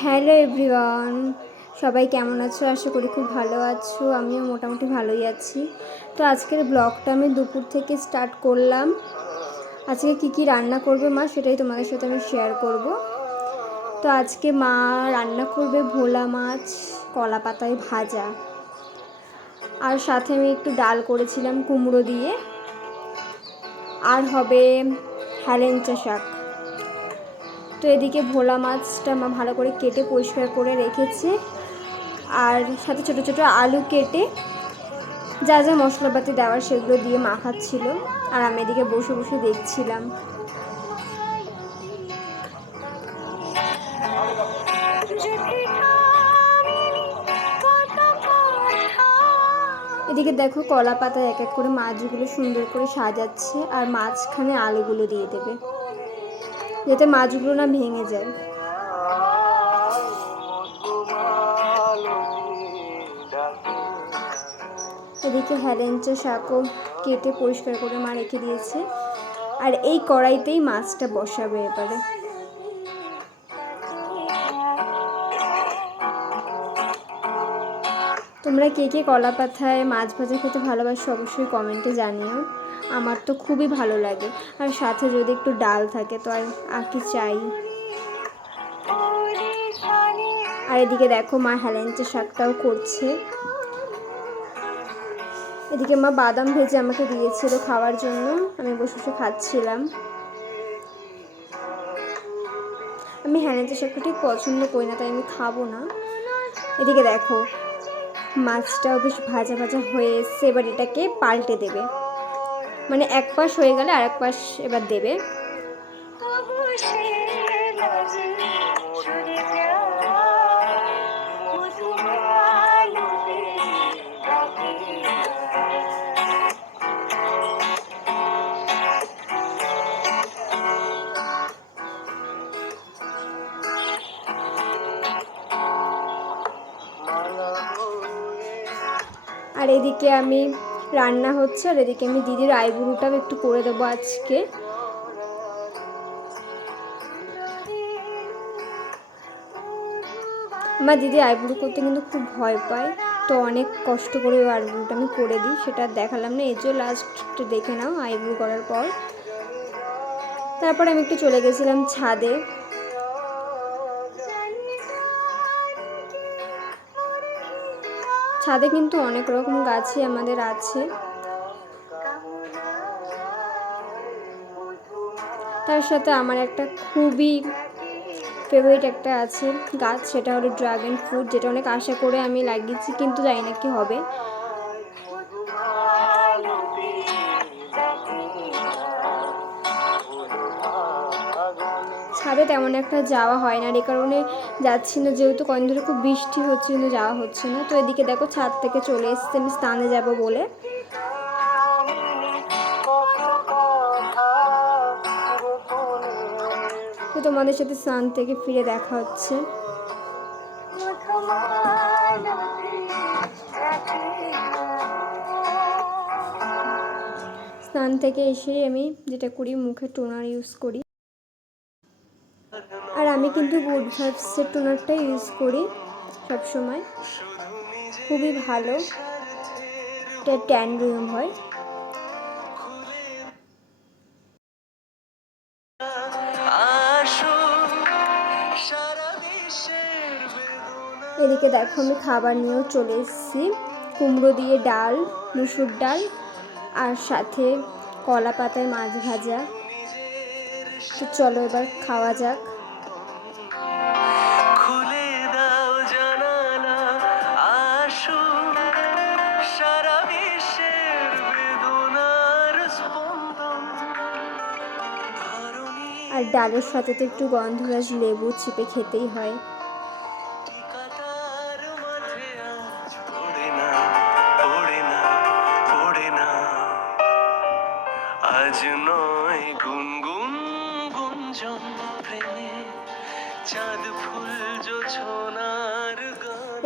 Hello everyone, সবাই কেমন আছো? আশা করি খুব ভালো আছো। আমিও মোটামুটি ভালোই আছি। তো আজকের ব্লগটা আমি দুপুর থেকে স্টার্ট করলাম। আজকে কি রান্না করবে মা, সেটাই তোমাদের সাথে আমি শেয়ার করব। তো আজকে মা রান্না করবে ভোলা মাছ কলা পাতায় ভাজা, আর সাথে আমি একটু ডাল করেছিলাম কুমড়ো দিয়ে, আর হবে হেলেঞ্চা শাক। তো এদিকে ভোলা মাছটা মা ভালো করে কেটে পরিষ্কার করে রেখেছে, আর সাথে ছোটো ছোটো আলু কেটে যা যা মশলাপাতি দেওয়ার সেগুলো দিয়ে মাখাচ্ছিল, আর আমি এদিকে বসে বসে দেখছিলাম। এদিকে দেখো কলা পাতায় এক এক করে মাছগুলো সুন্দর করে সাজাচ্ছে, আর মাঝখানে আলুগুলো দিয়ে দেবে যাতে মাছগুলো না ভেঙে যায়। এদিকে হেলেঞ্চা শাকও কেটে পরিষ্কার করে মা রেখে দিয়েছে, আর এই কড়াইতেই মাছটা বসাবে এবারে। তোমরা কে কে কলা পাতায় মাছ ভাজা খেতে ভালোবাসো অবশ্যই কমেন্টে জানিও। আমার তো খুবই ভালো লাগে, আর সাথে যদি একটু ডাল থাকে তো আর কি চাই। আর এদিকে দেখো মা হেলেঞ্চা শাকটাও করছে। এদিকে মা বাদাম ভেজে আমাকে দিয়েছিল খাওয়ার জন্য, আমি বসে বসে খাচ্ছিলাম। আমি হেলেঞ্চা শাকটা ঠিক পছন্দ করি না, তাই আমি খাবো না। এদিকে দেখো মাছটাও বেশ ভাজা ভাজা হয়ে এসছে, এবার এটাকে পাল্টে দেবে, মানে এক পাশ হয়ে গেলে আর এক পাশ এবার দেবে। আর এদিকে আমি রান্না হচ্ছে, আর এদিকে আমি দিদির আইবুড়োটাও একটু করে দেবো আজকে। আমার দিদি আইবুড়ো করতে কিন্তু খুব ভয় পায়, তো অনেক কষ্ট করে ওই আইবুড়োটা আমি করে দিই, সেটা দেখালাম না। এই যে লাস্ট দেখে নাও আইবুড়ো করার পর। তারপর আমি একটু চলে গেছিলাম ছাদে। ছাদে কিন্তু অনেক রকম গাছই আমাদের আছে। তার সাথে আমার একটা খুবই ফেভারিট একটা আছে গাছ, সেটা হলো ড্রাগন ফ্রুট, যেটা অনেক আশা করে আমি লাগিয়েছি, কিন্তু জানি না কি হবে। ছাদে তেমন একটা যাওয়া হয় না, এই কারণে যাচ্ছি না, যেহেতু কদিন ধরে খুব বৃষ্টি হচ্ছে কিন্তু যাওয়া হচ্ছে না। তো এদিকে দেখো ছাদ থেকে চলে এসছে আমি স্নানে যাব বলে। তো তোমাদের সাথে স্নান থেকে ফিরে দেখা হচ্ছে। স্নান থেকে এসে আমি যেটা করি, মুখে টোনার ইউজ করি, আর আমি কিন্তু গুড ভাইবসের টোনারটা ইউজ করি সবসময়, খুবই ভালো, এটা ট্যান রিমুভ হয়। এদিকে দেখো আমি খাবার নিয়েও চলে এসেছি, কুমড়ো দিয়ে ডাল, মুসুর ডাল, আর সাথে কলা পাতায় মাছ ভাজা। তো চলো এবার খাওয়া যাক। আর ডালের সাথে তো একটু গন্ধরাজ লেবু চিপে খেতেই হয়।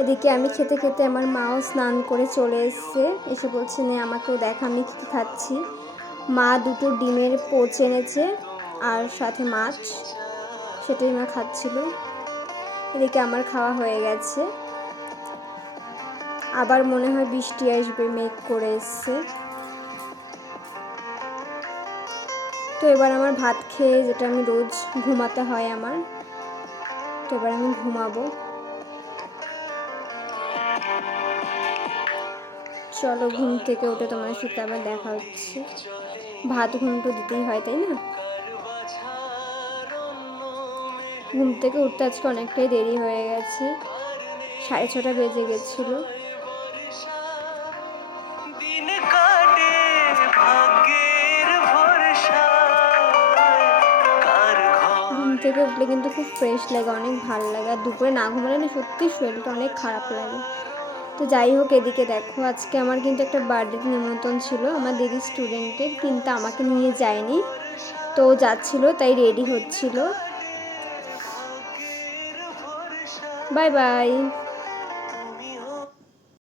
এদিকে আমি খেতে খেতে আমার মাও স্নান করে চলে এসছে, এসে বলছে নে আমাকেও দেখা আমি কী কী খাচ্ছি। মা দুটো ডিমের পোচ এনেছে আর সাথে মাছ, সেটাই মা খাচ্ছিল। এদিকে আমার খাওয়া হয়ে গেছে। আবার মনে হয় বৃষ্টি আসবে, মেঘ করে এসছে। তো এবার আমার ভাত খেয়ে, যেটা আমি রোজ ঘুমাতে হয় আমার, তো এবার আমি ঘুমাবো। চলো, ঘুম থেকে উঠে তোমার সাথে আবার দেখা হচ্ছে। ভাত ঘুমটো দিতেই হয়, তাই না? ঘুম থেকে উঠতে আজকে অনেকটাই দেরি হয়ে গেছে, 6:30 বেজে গেছিলো। ঘুম থেকে উঠলে কিন্তু খুব ফ্রেশ লাগে, অনেক ভালো লাগে। আর দুপুরে না ঘুমালে না সত্যি শরীরটা অনেক খারাপ লাগে। তো যাই হোক, এদিকে দেখো, আজকে আমার কিন্তু একটা বার্থডে নিমন্ত্রণ ছিল আমার দিদির স্টুডেন্টের, কিন্তু আমাকে নিয়ে যায়নি। তো যাচ্ছিল, তাই রেডি হচ্ছিল। Bye bye.